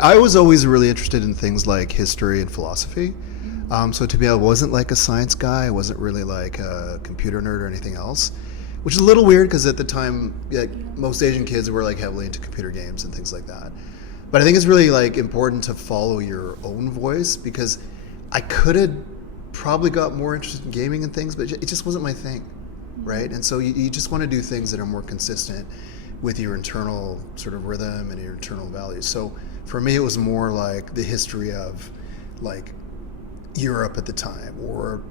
I was always really interested in things like history and philosophy. So to me, I wasn't like a science guy. I wasn't really like a computer nerd or anything else, which is a little weird because at the time, like, most Asian kids were like heavily into computer games and things like that. But I think it's really like important to follow your own voice, because I could have probably got more interested in gaming and things, but it just wasn't my thing, right? And so you just want to do things that are more consistent with your internal sort of rhythm and your internal values. So for me, it was more like the history of like Europe at the time, or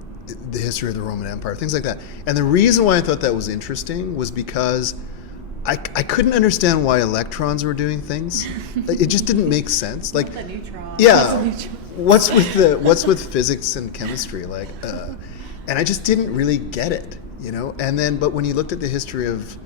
the history of the Roman Empire, things like that. And the reason why I thought that was interesting was because I couldn't understand why electrons were doing things. Like, it just didn't make sense. Like, the neutron. Yeah, what's with physics and chemistry? Like, and I just didn't really get it, you know. And then, but when you looked at the history of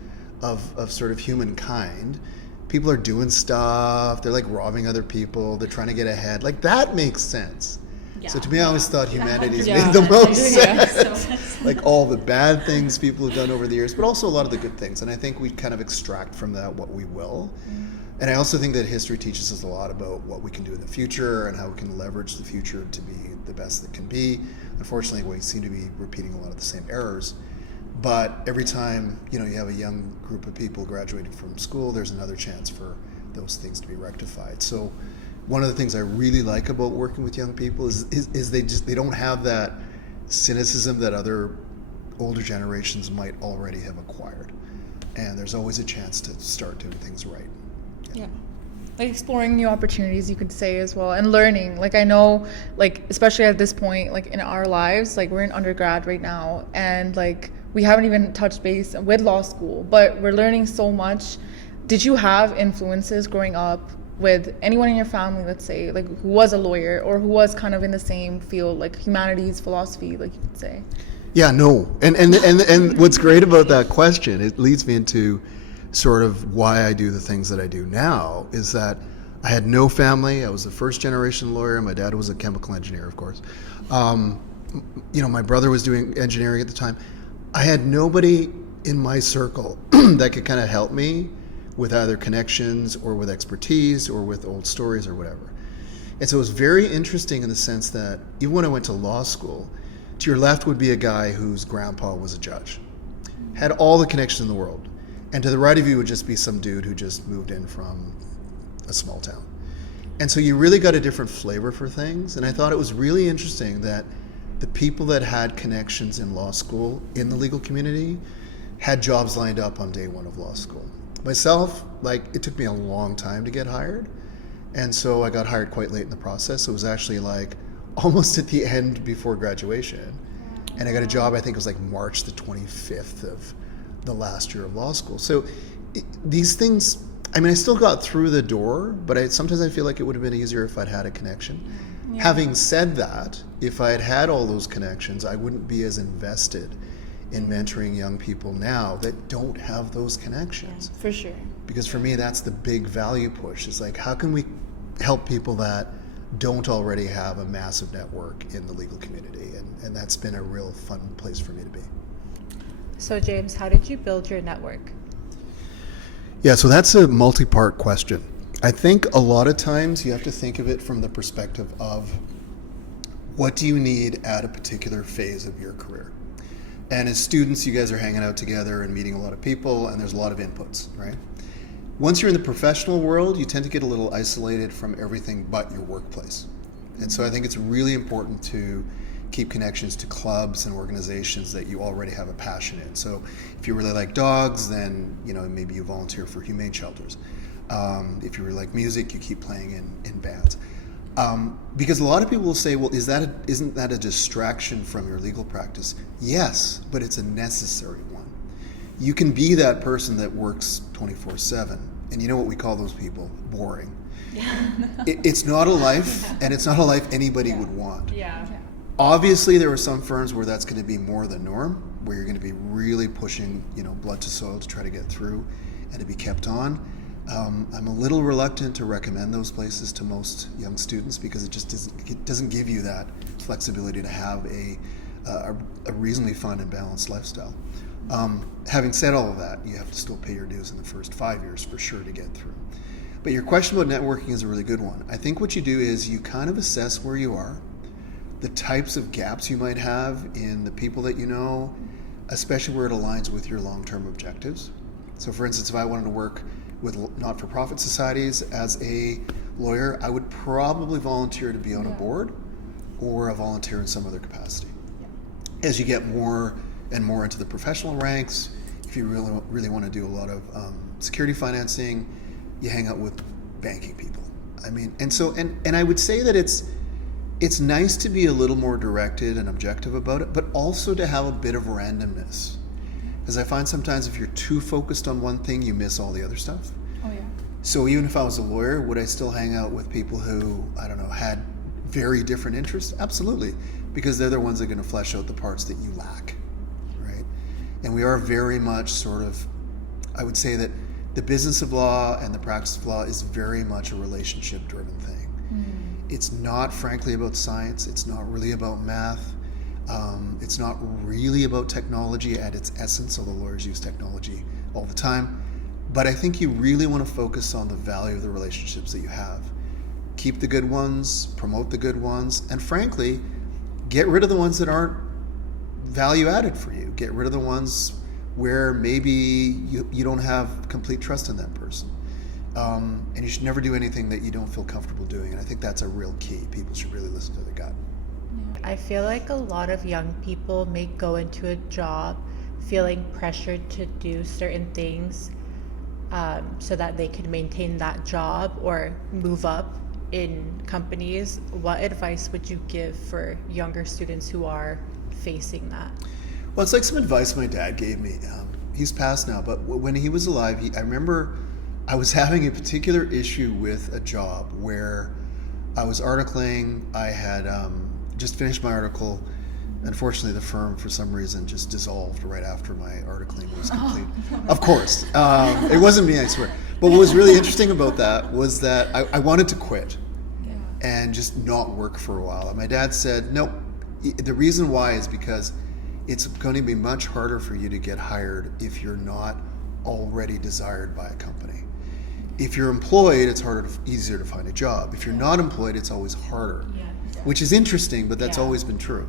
sort of humankind, people are doing stuff. They're like robbing other people. They're trying to get ahead. Like, that makes sense. Yeah. So to me, I always thought humanities made the most sense. Like all the bad things people have done over the years, but also a lot of the good things. And I think we kind of extract from that what we will. And I also think that history teaches us a lot about what we can do in the future and how we can leverage the future to be the best that can be. Unfortunately, we seem to be repeating a lot of the same errors. But every time, you know, you have a young group of people graduating from school, there's another chance for those things to be rectified. So one of the things I really like about working with young people is they don't have that cynicism that other older generations might already have acquired. And there's always a chance to start doing things right. Yeah. Like exploring new opportunities, you could say, as well, and learning. Like, I know, like, especially at this point, like in our lives, like we're in undergrad right now, and like we haven't even touched base with law school, but we're learning so much. Did you have influences growing up with anyone in your family, let's say, like who was a lawyer or who was kind of in the same field, like humanities, philosophy, like you could say? Yeah, no. And what's great about that question, it leads me into sort of why I do the things that I do now, is that I had no family. I was a first generation lawyer. My dad was a chemical engineer, of course. You know, my brother was doing engineering at the time. I had nobody in my circle that could kind of help me with either connections or with expertise or with old stories or whatever. And so it was very interesting in the sense that even when I went to law school, to your left would be a guy whose grandpa was a judge, had all the connections in the world. And to the right of you would just be some dude who just moved in from a small town. And so you really got a different flavor for things. And I thought it was really interesting that the people that had connections in law school, in the legal community, had jobs lined up on day one of law school. Myself, like, it took me a long time to get hired. And so I got hired quite late in the process. So it was actually like almost at the end before graduation. And I got a job, I think it was like March the 25th of the last year of law school. So these things, I mean, I still got through the door, but sometimes I feel like it would have been easier if I'd had a connection. Yeah. Having said that, if I had had all those connections, I wouldn't be as invested in mentoring young people now that don't have those connections. For sure. Because for me, that's the big value push. It's like, how can we help people that don't already have a massive network in the legal community? And that's been a real fun place for me to be. So James, how did you build your network? Yeah, so that's a multi-part question. I think a lot of times you have to think of it from the perspective of what do you need at a particular phase of your career? And as students, you guys are hanging out together and meeting a lot of people, and there's a lot of inputs, right? Once you're in the professional world, you tend to get a little isolated from everything but your workplace. And so I think it's really important to keep connections to clubs and organizations that you already have a passion in. So if you really like dogs, then maybe you volunteer for humane shelters. If you really like music, you keep playing in bands. Because a lot of people will say, well, isn't that a distraction from your legal practice? Yes, but it's a necessary one. You can be that person that works 24/7, and you know what we call those people? Boring. Yeah. It's not a life, and it's not a life anybody would want. Yeah. Obviously, there are some firms where that's going to be more the norm, where you're going to be really pushing, blood to soil to try to get through and to be kept on. I'm a little reluctant to recommend those places to most young students because it doesn't give you that flexibility to have a reasonably fun and balanced lifestyle. Having said all of that, you have to still pay your dues in the first 5 years for sure to get through. But your question about networking is a really good one. I think what you do is you kind of assess where you are, the types of gaps you might have in the people that you know, especially where it aligns with your long-term objectives. So for instance, if I wanted to work with not-for-profit societies as a lawyer, I would probably volunteer to be on a board or a volunteer in some other capacity. As you get more and more into the professional ranks, if you really want to do a lot of security financing, you hang out with banking people. I mean, and I would say that it's nice to be a little more directed and objective about it, but also to have a bit of randomness. Because I find sometimes if you're too focused on one thing, you miss all the other stuff. Oh yeah. So even if I was a lawyer, would I still hang out with people who, I don't know, had very different interests? Absolutely, because they're the ones that are going to flesh out the parts that you lack, right? And we are very much sort of, I would say that the business of law and the practice of law is very much a relationship-driven thing. It's not, frankly, about science. It's not really about math. It's not really about technology at its essence, although lawyers use technology all the time. But I think you really want to focus on the value of the relationships that you have. Keep the good ones, promote the good ones, and frankly, get rid of the ones that aren't value added for you. Get rid of the ones where maybe you don't have complete trust in that person. And you should never do anything that you don't feel comfortable doing. And I think that's a real key. People should really listen to their gut. I feel like a lot of young people may go into a job feeling pressured to do certain things so that they can maintain that job or move up in companies. What advice would you give for younger students who are facing that? Well, it's like some advice my dad gave me. He's passed now, but when he was alive, I remember I was having a particular issue with a job where I was articling. I had just finished my article. Unfortunately, the firm, for some reason, just dissolved right after my articling was complete. Of course. It wasn't me, I swear. But what was really interesting about that was that I wanted to quit and just not work for a while. And my dad said, no, the reason why is because it's going to be much harder for you to get hired if you're not already desired by a company. If you're employed, it's easier to find a job. If you're not employed, it's always harder, which is interesting, but that's always been true.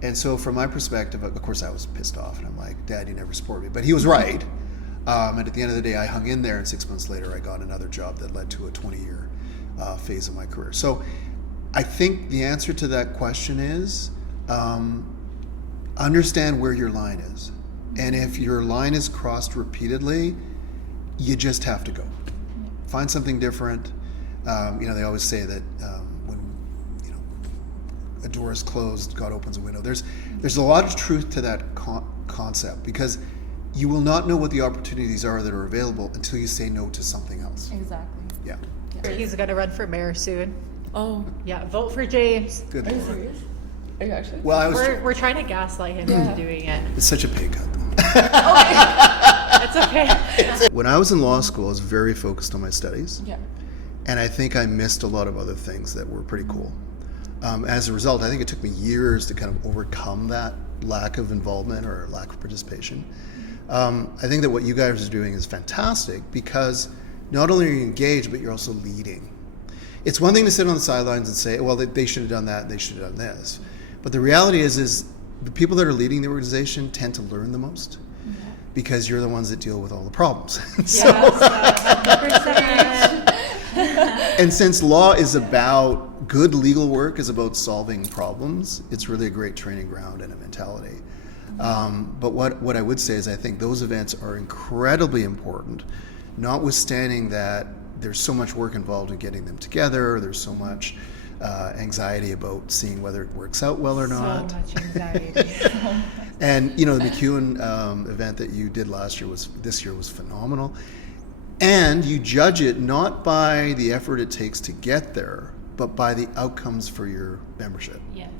And so from my perspective, of course, I was pissed off, and I'm like, Dad, you never supported me. But he was right. And at the end of the day, I hung in there, and 6 months later, I got another job that led to a 20-year phase of my career. So I think the answer to that question is understand where your line is. And if your line is crossed repeatedly, you just have to go. Find something different. They always say that when a door is closed, God opens a window. There's a lot of truth to that concept, because you will not know what the opportunities are that are available until you say no to something else. Exactly. Yeah. He's gonna run for mayor soon. Oh. Yeah, vote for James. Good. Are you serious? Are you actually? Well, We're trying to gaslight him into doing it. It's such a pay cut. It's okay. When I was in law school, I was very focused on my studies. Yeah. And I think I missed a lot of other things that were pretty cool. As a result, I think it took me years to kind of overcome that lack of involvement or lack of participation. I think that what you guys are doing is fantastic, because not only are you engaged, but you're also leading. It's one thing to sit on the sidelines and say, well, they should have done that, they should have done this. But the reality is the people that are leading the organization tend to learn the most, because you're the ones that deal with all the problems. And since law is about, good legal work is about solving problems, it's really a great training ground and a mentality. But what I would say is I think those events are incredibly important, notwithstanding that there's so much work involved in getting them together, there's so much anxiety about seeing whether it works out well or not. So much anxiety. And the McEwen event that you did this year was phenomenal. And you judge it not by the effort it takes to get there, but by the outcomes for your membership. Yes.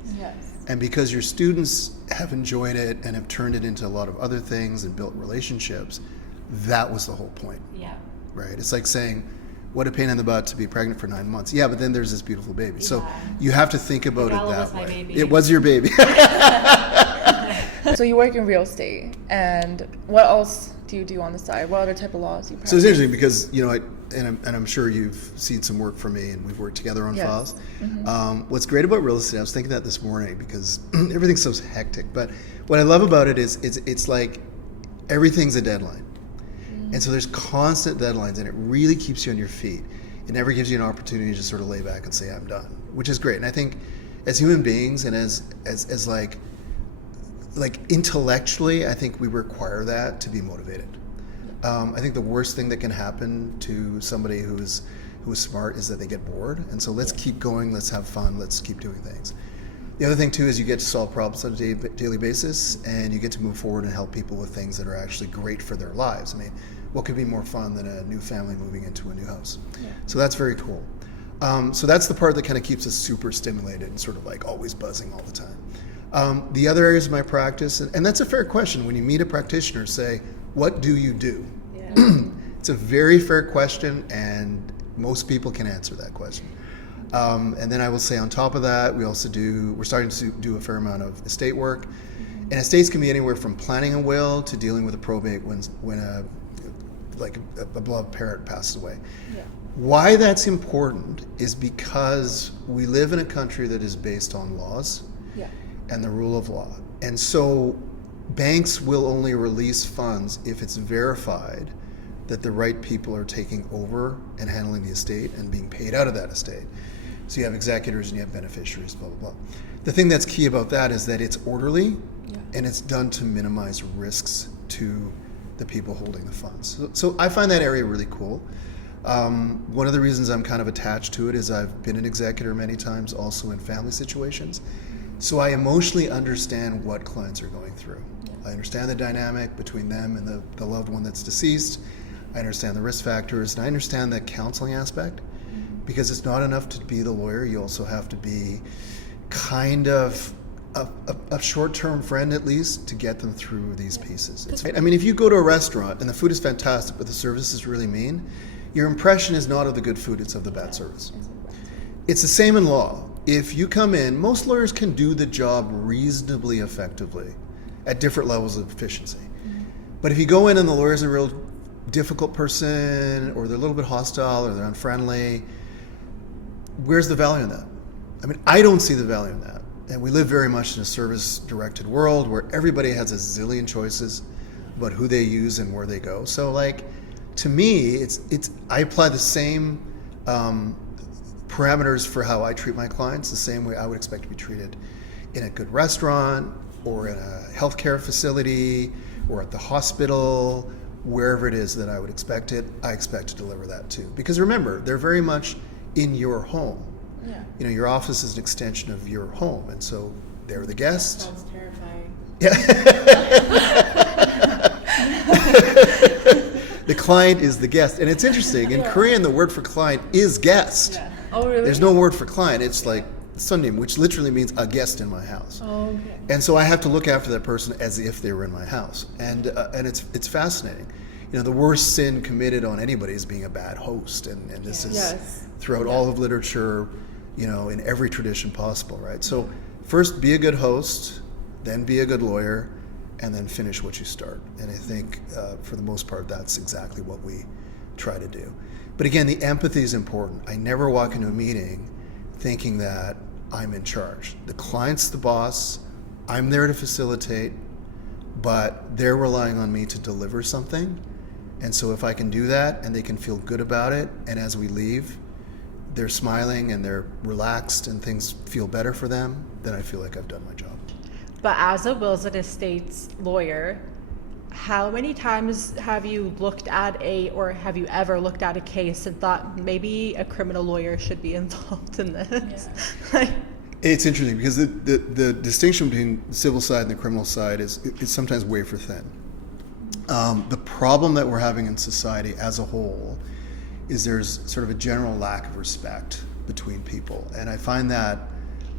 And because your students have enjoyed it and have turned it into a lot of other things and built relationships, that was the whole point. Yeah. Right? It's like saying, what a pain in the butt to be pregnant for 9 months. Yeah, but then there's this beautiful baby. Yeah. So you have to think about it that was my way. baby. It was your baby. So you work in real estate, and what else do you do on the side? What other type of laws do you practice? So it's interesting because, and I'm sure you've seen some work from me, and we've worked together on Yes. files. What's great about real estate, I was thinking that this morning because everything's so hectic, but what I love about it is it's like everything's a deadline. And so there's constant deadlines, and it really keeps you on your feet. It never gives you an opportunity to just sort of lay back and say, I'm done, which is great. And I think as human beings and as like intellectually, I think we require that to be motivated. I think the worst thing that can happen to somebody who is smart is that they get bored. And so let's keep going, let's have fun, let's keep doing things. The other thing too is you get to solve problems on a daily basis, and you get to move forward and help people with things that are actually great for their lives. I mean, what could be more fun than a new family moving into a new house? Yeah. So that's very cool. So that's the part that kind of keeps us super stimulated and sort of like always buzzing all the time. The other areas of my practice, and that's a fair question. When you meet a practitioner, say, what do you do? Yeah. It's a very fair question, and most people can answer that question. And then I will say on top of that, we're starting to do a fair amount of estate work. And estates can be anywhere from planning a will to dealing with a probate when a beloved parent passes away. Yeah. Why that's important is because we live in a country that is based on laws and the rule of law. And so banks will only release funds if it's verified that the right people are taking over and handling the estate and being paid out of that estate. So you have executors and you have beneficiaries, blah, blah, blah. The thing that's key about that is that it's orderly and it's done to minimize risks to the people holding the funds. So I find that area really cool. One of the reasons I'm kind of attached to it is I've been an executor many times, also in family situations. So I emotionally understand what clients are going through. I understand the dynamic between them and the loved one that's deceased. I understand the risk factors, and I understand the counseling aspect, because it's not enough to be the lawyer. You also have to be kind of a short-term friend, at least, to get them through these pieces. I mean, if you go to a restaurant and the food is fantastic, but the service is really mean, your impression is not of the good food, it's of the bad service. It's the same in law. If you come in, most lawyers can do the job reasonably effectively at different levels of efficiency. But if you go in and the lawyer's a real difficult person, or they're a little bit hostile, or they're unfriendly, where's the value in that? I mean, I don't see the value in that. And we live very much in a service-directed world where everybody has a zillion choices about who they use and where they go. So, like, to me, I apply the same parameters for how I treat my clients, the same way I would expect to be treated in a good restaurant, or in a healthcare facility, or at the hospital, wherever it is that I would expect it, I expect to deliver that too. Because remember, they're very much in your home. Yeah. You know, your office is an extension of your home, and so they're the guest. That sounds terrifying. Yeah. The client is the guest. And it's interesting, in Korean, the word for client is guest. Yeah. Oh, really? There's no word for client. It's like sunnim, which literally means a guest in my house. Oh, okay. And so I have to look after that person as if they were in my house. And it's fascinating. You know, the worst sin committed on anybody is being a bad host. And this is throughout all of literature, you know, in every tradition possible, right? So first, be a good host, then be a good lawyer, and then finish what you start. And I think for the most part, that's exactly what we try to do. But again, the empathy is important. I never walk into a meeting thinking that I'm in charge. The client's the boss, I'm there to facilitate, but they're relying on me to deliver something. And so if I can do that and they can feel good about it, and as we leave, they're smiling and they're relaxed and things feel better for them, then I feel like I've done my job. But as a wills and estates lawyer, how many times have you looked at or have you ever looked at a case and thought maybe a criminal lawyer should be involved in this? Yeah. It's interesting because the distinction between the civil side and the criminal side is sometimes wafer thin. The problem that we're having in society as a whole is there's sort of a general lack of respect between people. And I find that,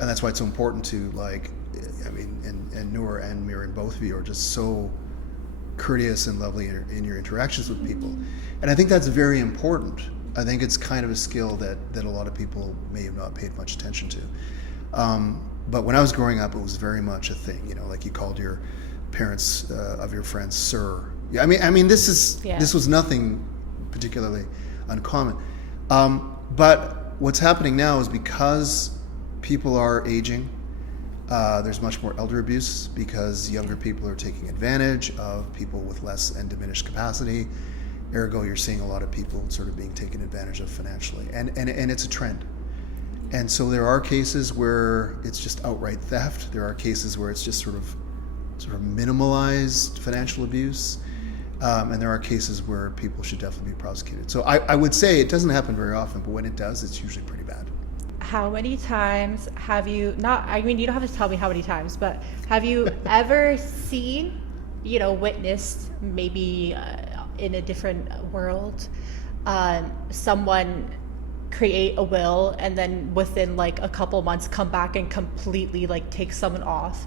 and that's why it's so important to, like, I mean, and Noor and Mariam, both of you are just so courteous and lovely in your interactions with people. And I think that's very important. I think it's kind of a skill that a lot of people may have not paid much attention to. But when I was growing up, it was very much a thing, you know, like you called your parents of your friends sir. Yeah, I mean, this was nothing particularly uncommon. But what's happening now is because people are aging, there's much more elder abuse because younger people are taking advantage of people with less and diminished capacity. Ergo, you're seeing a lot of people sort of being taken advantage of financially, and it's a trend. And so there are cases where it's just outright theft. There are cases where it's just sort of minimalized financial abuse, and there are cases where people should definitely be prosecuted. So I would say it doesn't happen very often, but when it does, it's usually pretty bad. How many times have you, not, I mean, you don't have to tell me how many times, but have you ever seen, witnessed, maybe in a different world, someone create a will and then within like a couple months come back and completely like take someone off?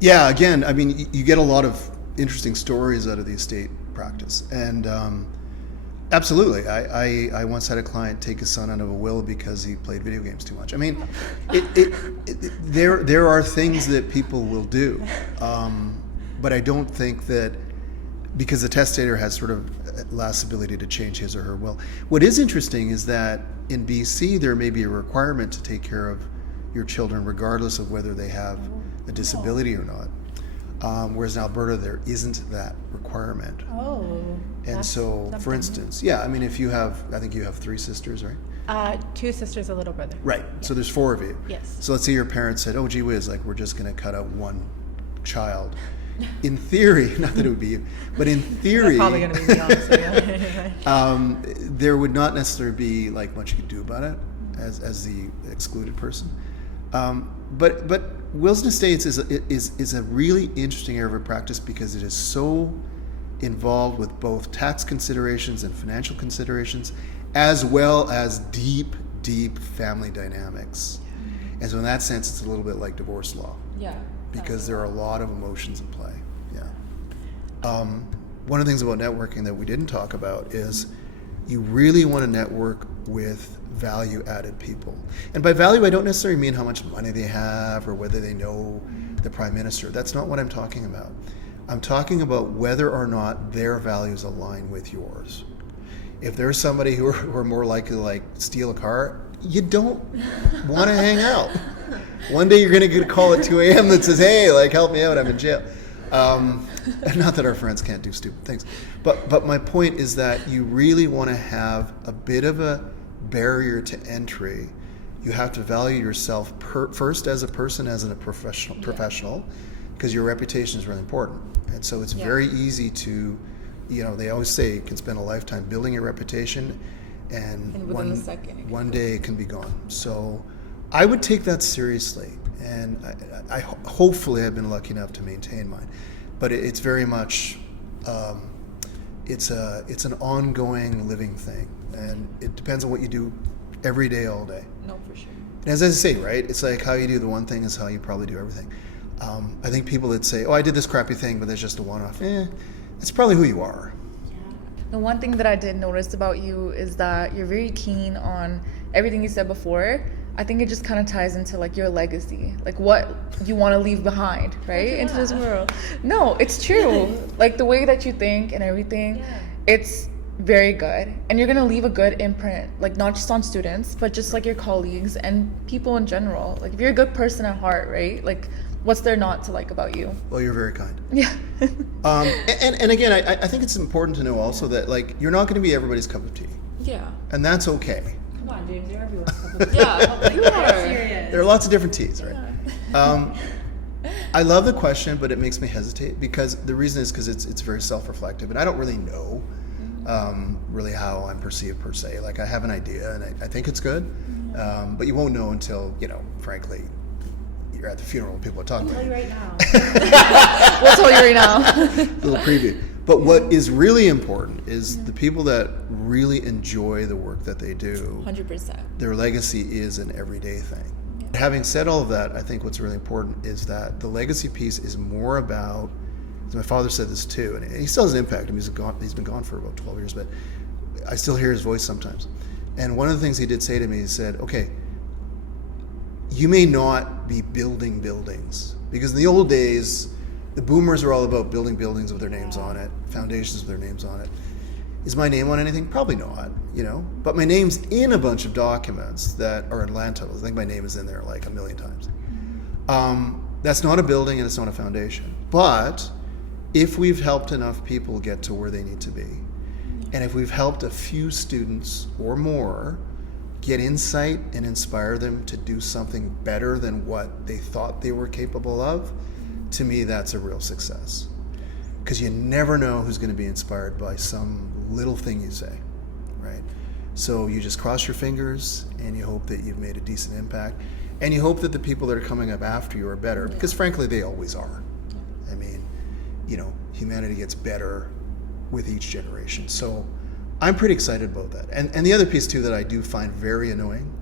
Yeah, again, I mean, you get a lot of interesting stories out of the estate practice, and absolutely. I once had a client take his son out of a will because he played video games too much. I mean, there are things that people will do, but I don't think that because the testator has sort of less ability to change his or her will. What is interesting is that in BC there may be a requirement to take care of your children regardless of whether they have a disability or not. Whereas in Alberta there isn't that requirement. Oh. And so, for instance, I mean, if you have, I think you have 3 sisters, right? 2 sisters, a little brother. Right. Yeah. So there's 4 of you. Yes. So let's say your parents said, "Oh, gee whiz, like we're just going to cut out 1 child." In theory, not that it would be you, but in theory, They're probably going to be me, honestly. there would not necessarily be like much you could do about it as the excluded person. But wills and estates is a really interesting area of practice because it is so involved with both tax considerations and financial considerations, as well as deep family dynamics. And so in that sense, it's a little bit like divorce law. Yeah. Because there are a lot of emotions at play. One of the things about networking that we didn't talk about is you really want to network with value-added people. And by value, I don't necessarily mean how much money they have or whether they know the Prime Minister. That's not what I'm talking about. I'm talking about whether or not their values align with yours. If there's somebody who are more likely to like steal a car, you don't want to hang out. One day you're going to get a call at 2 a.m. that says, "Hey, like help me out, I'm in jail." Not that our friends can't do stupid things, but my point is that you really want to have a bit of a barrier to entry. You have to value yourself first as a person, as a professional, because your reputation is really important. And so it's very easy to, they always say you can spend a lifetime building your reputation, and one day it can be gone. So I would take that seriously, and I hopefully I've been lucky enough to maintain mine. But it's very much, it's an ongoing living thing, and it depends on what you do every day, all day. No, for sure. And as I say, right, it's like how you do the one thing is how you probably do everything. I think people that say, "Oh, I did this crappy thing, but that's just a one-off," it's probably who you are. The one thing that I did notice about you is that you're very keen on everything you said before. I think it just kind of ties into like your legacy, like what you want to leave behind, right, into this world. No, it's true. Like the way that you think and everything, it's very good, and you're gonna leave a good imprint, like not just on students, but just like your colleagues and people in general. Like if you're a good person at heart, right? Like what's there not to like about you? Well, you're very kind. Yeah. And again, I think it's important to know also that like you're not going to be everybody's cup of tea. Yeah. And that's okay. Come on, James, you're everyone's cup of tea. Yeah, you are. Serious. There are lots of different teas, right? I love the question, but it makes me hesitate because the reason is because it's very self-reflective, and I don't really know really how I'm perceived per se. Like I have an idea, and I think it's good, but you won't know until frankly, you're at the funeral and people are talking about I'll you. tell you right now. We'll tell you right now. Little preview. But what is really important is the people that really enjoy the work that they do. 100%. Their legacy is an everyday thing. Yeah. Having said all of that, I think what's really important is that the legacy piece is more about, as my father said this too, and he still has an impact. I mean, he's been gone for about 12 years, but I still hear his voice sometimes. And one of the things he did say to me, he said, "Okay, you may not be building buildings," because in the old days, the boomers are all about building buildings with their names on it, foundations with their names on it. Is my name on anything? Probably not, you know. But my name's in a bunch of documents that are in land titles. I think my name is in there like a million times. That's not a building and it's not a foundation. But if we've helped enough people get to where they need to be, and if we've helped a few students or more get insight and inspire them to do something better than what they thought they were capable of, to me that's a real success. Because you never know who's going to be inspired by some little thing you say, right? So you just cross your fingers and you hope that you've made a decent impact, and you hope that the people that are coming up after you are better, because frankly they always are. I mean, you know, humanity gets better with each generation. So I'm pretty excited about that. And the other piece too that I do find very annoying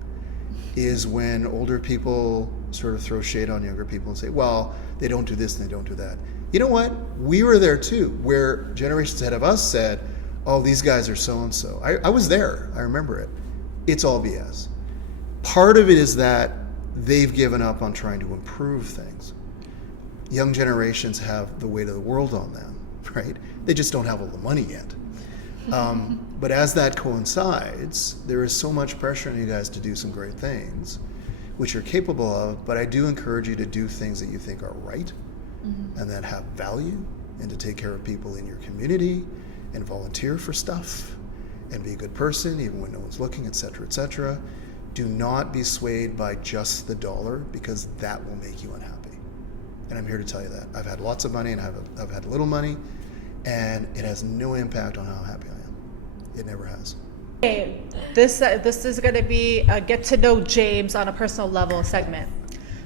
is when older people sort of throw shade on younger people and say, well, they don't do this and they don't do that. You know what? We were there too, where generations ahead of us said, oh, these guys are so-and-so. I was there. I remember it. It's all BS. Part of it is that they've given up on trying to improve things. Young generations have the weight of the world on them, right? They just don't have all the money yet. But as that coincides, there is so much pressure on you guys to do some great things, which you're capable of, but I do encourage you to do things that you think are right and that have value, and to take care of people in your community and volunteer for stuff and be a good person even when no one's looking, etc., etc. Do not be swayed by just the dollar, because that will make you unhappy. And I'm here to tell you that. I've had lots of money and I've had little money, and it has no impact on how happy I am. It never has. Okay, this is going to be a get to know James on a personal level segment.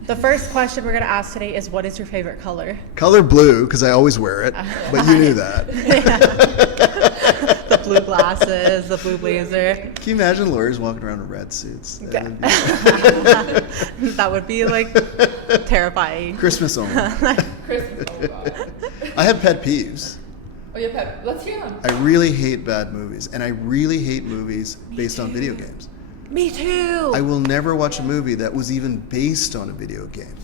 The first question we're going to ask today is, what is your favorite color? Color blue, because I always wear it, but you knew that. The blue glasses, the blue blazer. Can you imagine lawyers walking around in red suits? That would be like terrifying. Christmas only. Christmas, oh God. I have pet peeves. Oh, yeah, Pep. Let's hear them. I really hate bad movies, and I really hate movies based on video games. Me too. I will never watch a movie that was even based on a video game.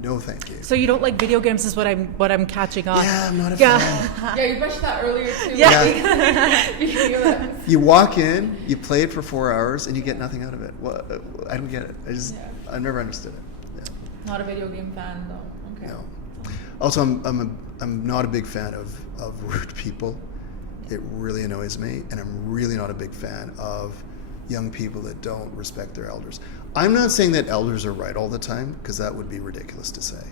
No, thank you. So you don't like video games, is what I'm catching on. Yeah, I'm not a fan. Yeah, you mentioned that earlier too. Yeah. You walk in, you play it for 4 hours, and you get nothing out of it. Well, I don't get it. I've never understood it. Yeah. Not a video game fan though. Okay. No. Also, I'm not a big fan of rude people. It really annoys me, and I'm really not a big fan of young people that don't respect their elders. I'm not saying that elders are right all the time, because that would be ridiculous to say.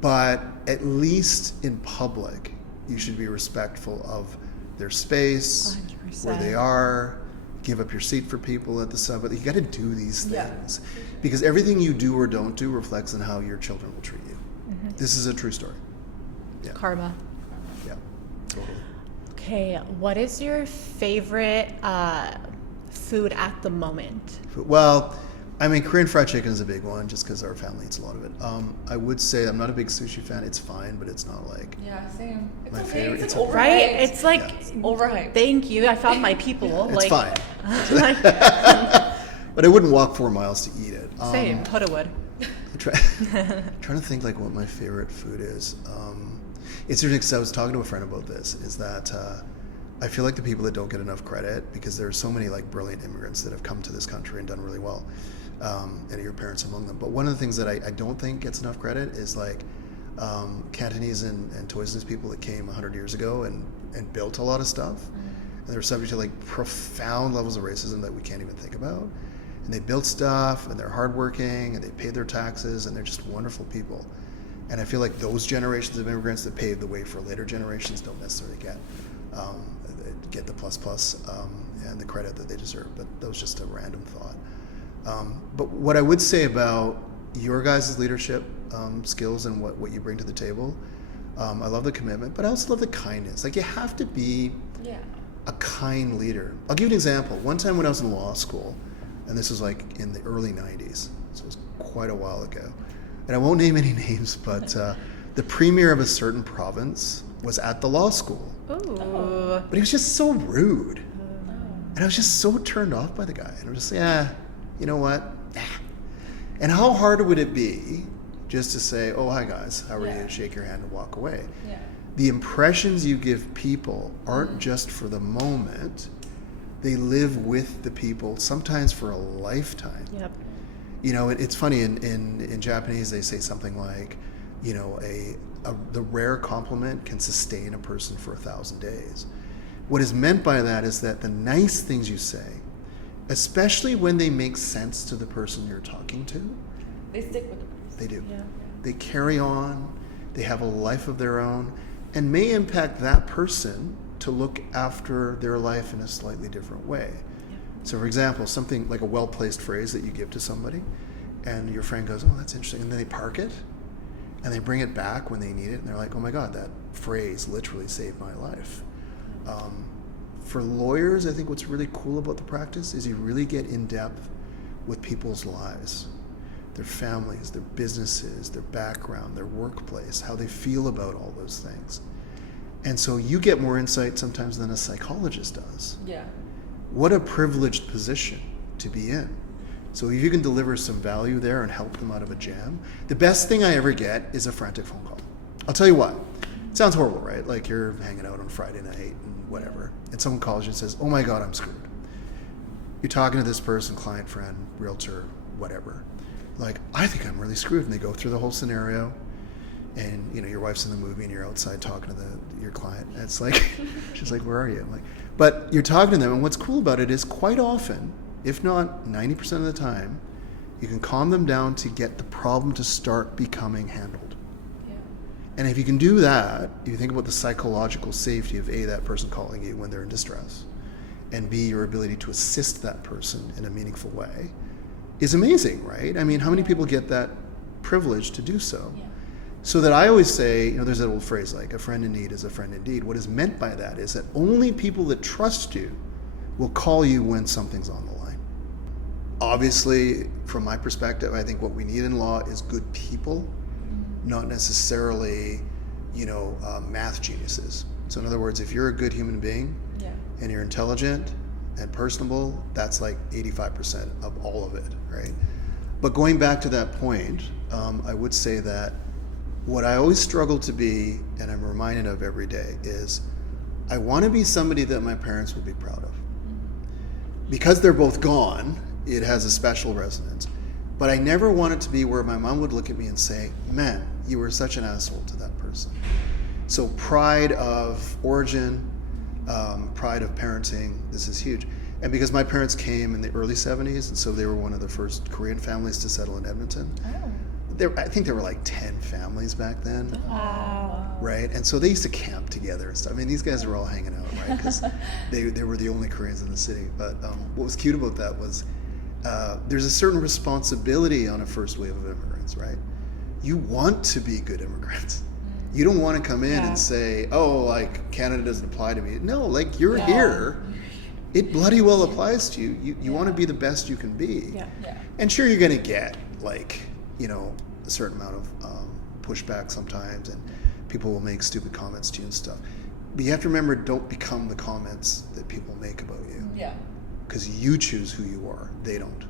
But at least in public, you should be respectful of their space, 100%. where they are, give up your seat for people at the summit. You got to do these things, because everything you do or don't do reflects on how your children will treat you. This is a true story. Yeah. Karma. Yeah, totally. Okay, what is your favorite food at the moment? Well, I mean, Korean fried chicken is a big one, just because our family eats a lot of it. I would say I'm not a big sushi fan. It's fine, but it's not like Yeah, same. It's my okay. favorite. It's It's like Right? overhyped. It's like, Overhyped. thank you, I found my people. It's fine. Like, But I wouldn't walk 4 miles to eat it. same, Toda would. Trying to think like what my favorite food is. It's interesting because I was talking to a friend about this, is that I feel like the people that don't get enough credit, because there are so many like brilliant immigrants that have come to this country and done really well, and your parents among them. But one of the things that I don't think gets enough credit is like Cantonese and Toisonese people that came 100 years ago and built a lot of stuff. And they're subject to like profound levels of racism that we can't even think about. And they built stuff, and they're hardworking, and they paid their taxes, and they're just wonderful people. And I feel like those generations of immigrants that paved the way for later generations don't necessarily get the plus and the credit that they deserve. But that was just a random thought. But what I would say about your guys' leadership skills and what you bring to the table, I love the commitment, but I also love the kindness. Like, you have to be a kind leader. I'll give you an example. One time when I was in law school, and this was like in the early 90s, so it was quite a while ago, and I won't name any names, but the premier of a certain province was at the law school. Ooh. But he was just so rude. And I was just so turned off by the guy. And I was just like, you know what? And how hard would it be just to say, oh, hi guys, how are you? Shake your hand and walk away. the impressions you give people aren't just for the moment. They live with the people, sometimes for a lifetime. Yep. You know, it's funny, in Japanese they say something like, you know, the rare compliment can sustain a person for 1,000 days. What is meant by that is that the nice things you say, especially when they make sense to the person you're talking to, They stick with the person. they do. Yeah. They carry on, they have a life of their own, and may impact that person to look after their life in a slightly different way. So for example, something like a well-placed phrase that you give to somebody, and your friend goes, oh, that's interesting, and then they park it, and they bring it back when they need it, and they're like, oh my God, that phrase literally saved my life. For lawyers, I think what's really cool about the practice is you really get in depth with people's lives, their families, their businesses, their background, their workplace, how they feel about all those things. And so you get more insight sometimes than a psychologist does. Yeah. What a privileged position to be in. So if you can deliver some value there and help them out of a jam, the best thing I ever get is a frantic phone call. I'll tell you what, it sounds horrible, right? Like you're hanging out on Friday night and whatever, and someone calls you and says, oh my God, I'm screwed. You're talking to this person, client, friend, realtor, whatever. Like, I think I'm really screwed. And they go through the whole scenario, and you know, your wife's in the movie and you're outside talking to your client. And it's like, she's like, where are you? I'm like, but you're talking to them, and what's cool about it is quite often, if not 90% of the time, you can calm them down to get the problem to start becoming handled. Yeah. And if you can do that, if you think about the psychological safety of A, that person calling you when they're in distress, and B, your ability to assist that person in a meaningful way, is amazing, right? I mean, how many people get that privilege to do so? Yeah. So that I always say, you know, there's that old phrase like, a friend in need is a friend indeed. What is meant by that is that only people that trust you will call you when something's on the line. Obviously, from my perspective, I think what we need in law is good people, not necessarily, you know, math geniuses. So in other words, if you're a good human being and you're intelligent and personable, that's like 85% of all of it, right? But going back to that point, I would say that what I always struggle to be, and I'm reminded of every day, is I want to be somebody that my parents would be proud of. Because they're both gone, it has a special resonance. But I never want it to be where my mom would look at me and say, man, you were such an asshole to that person. So pride of origin, pride of parenting, this is huge. And because my parents came in the early 70s, and so they were one of the first Korean families to settle in Edmonton. I think there were like 10 families back then. Wow. Right? And so they used to camp together and stuff. I mean, these guys were all hanging out, right? Because they were the only Koreans in the city. But what was cute about that was there's a certain responsibility on a first wave of immigrants, right? You want to be good immigrants. You don't want to come in and say, oh, like, Canada doesn't apply to me. No, like, you're here. It bloody well applies to you. You want to be the best you can be. Yeah. And sure, you're going to get, like, you know, a certain amount of pushback sometimes, and people will make stupid comments to you and stuff. But you have to remember, don't become the comments that people make about you. Yeah. Because you choose who you are. They don't.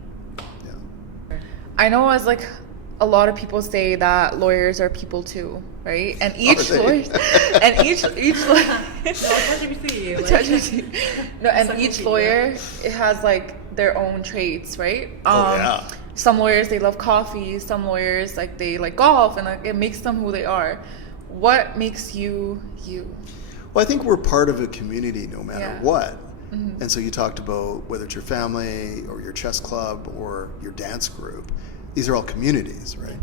Yeah. I know, as like a lot of people say that lawyers are people too, right? And each they? lawyer, and each lawyer, no, and each lawyer, it has like their own traits, right? Oh, yeah. Some lawyers, they love coffee. Some lawyers, like, they like golf, and like, it makes them who they are. What makes you you? Well, I think we're part of a community no matter what. Mm-hmm. And so you talked about whether it's your family or your chess club or your dance group. These are all communities, right?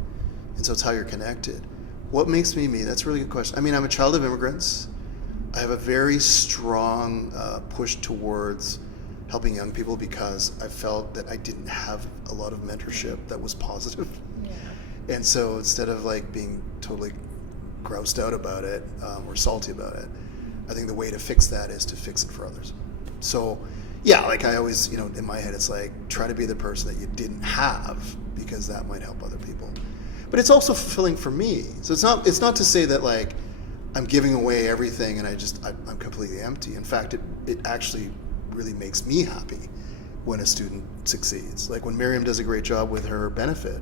And so it's how you're connected. What makes me me? That's a really good question. I mean, I'm a child of immigrants. I have a very strong push towards helping young people because I felt that I didn't have a lot of mentorship that was positive. Yeah. And so instead of like being totally groused out about it or salty about it, I think the way to fix that is to fix it for others. So yeah, like I always, you know, in my head, it's like, try to be the person that you didn't have because that might help other people. But it's also fulfilling for me. So it's not to say that like I'm giving away everything and I'm completely empty. In fact, it actually really makes me happy when a student succeeds. Like when Mariam does a great job with her benefit,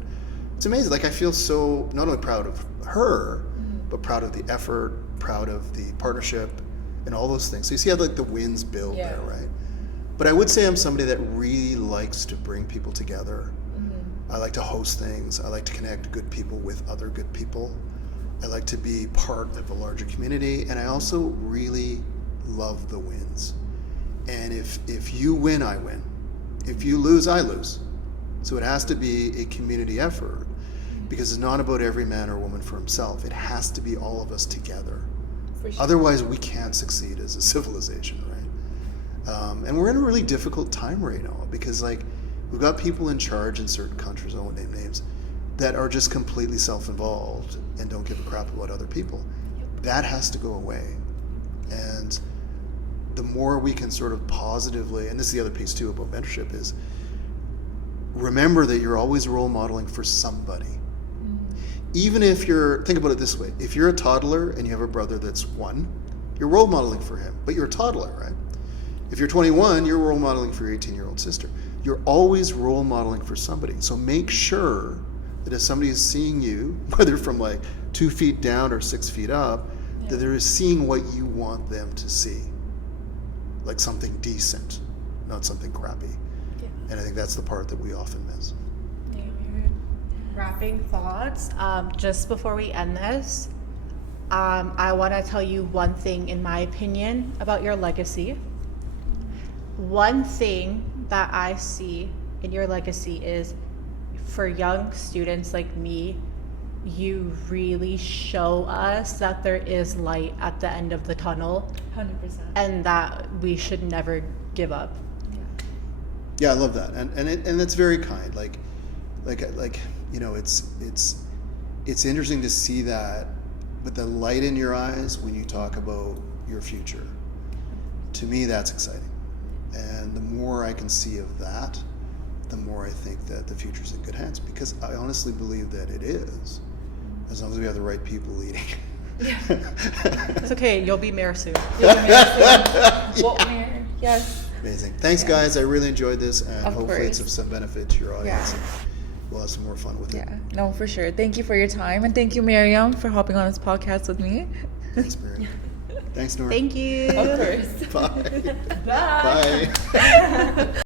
it's amazing. Like I feel so not only proud of her, but proud of the effort, proud of the partnership, and all those things. So you see how like the wins build there, right? But I would say I'm somebody that really likes to bring people together. I like to host things. I like to connect good people with other good people. I like to be part of a larger community, and I also really love the wins. And if you win, I win. If you lose, I lose. So it has to be a community effort, because it's not about every man or woman for himself. It has to be all of us together. For sure. Otherwise, we can't succeed as a civilization, right? And we're in a really difficult time right now, because like we've got people in charge in certain countries, I won't name names, that are just completely self-involved and don't give a crap about other people. That has to go away. And the more we can sort of positively, and this is the other piece too about mentorship, is remember that you're always role modeling for somebody. Even if you're, think about it this way, if you're a toddler and you have a brother that's 1, you're role modeling for him, but you're a toddler, right? If you're 21, you're role modeling for your 18-year-old sister. You're always role modeling for somebody. So make sure that if somebody is seeing you, whether from like 2 feet down or 6 feet up, that they're seeing what you want them to see. Like something decent, not something crappy. And I think that's the part that we often miss. Wrapping thoughts. Just before we end this, I want to tell you one thing, in my opinion, about your legacy. One thing that I see in your legacy is, for young students like me, you really show us that there is light at the end of the tunnel. 100%. And that we should never give up. Yeah, I love that, and that's very kind. Like you know, it's interesting to see that, but the light in your eyes when you talk about your future, to me, that's exciting. And the more I can see of that, the more I think that the future's in good hands, because I honestly believe that it is, as long as we have the right people leading. It's okay, you'll be mayor soon. What mayor? Yes. Amazing. Thanks, guys. I really enjoyed this, and Of hopefully it's course. of some benefit to your audience. Yeah. And we'll have some more fun with it. Yeah. No, for sure. Thank you for your time, and thank you, Mariam, for hopping on this podcast with me. Thanks, Mariam. Thanks, Noor. Thank you. Of course. Bye. Bye. Bye.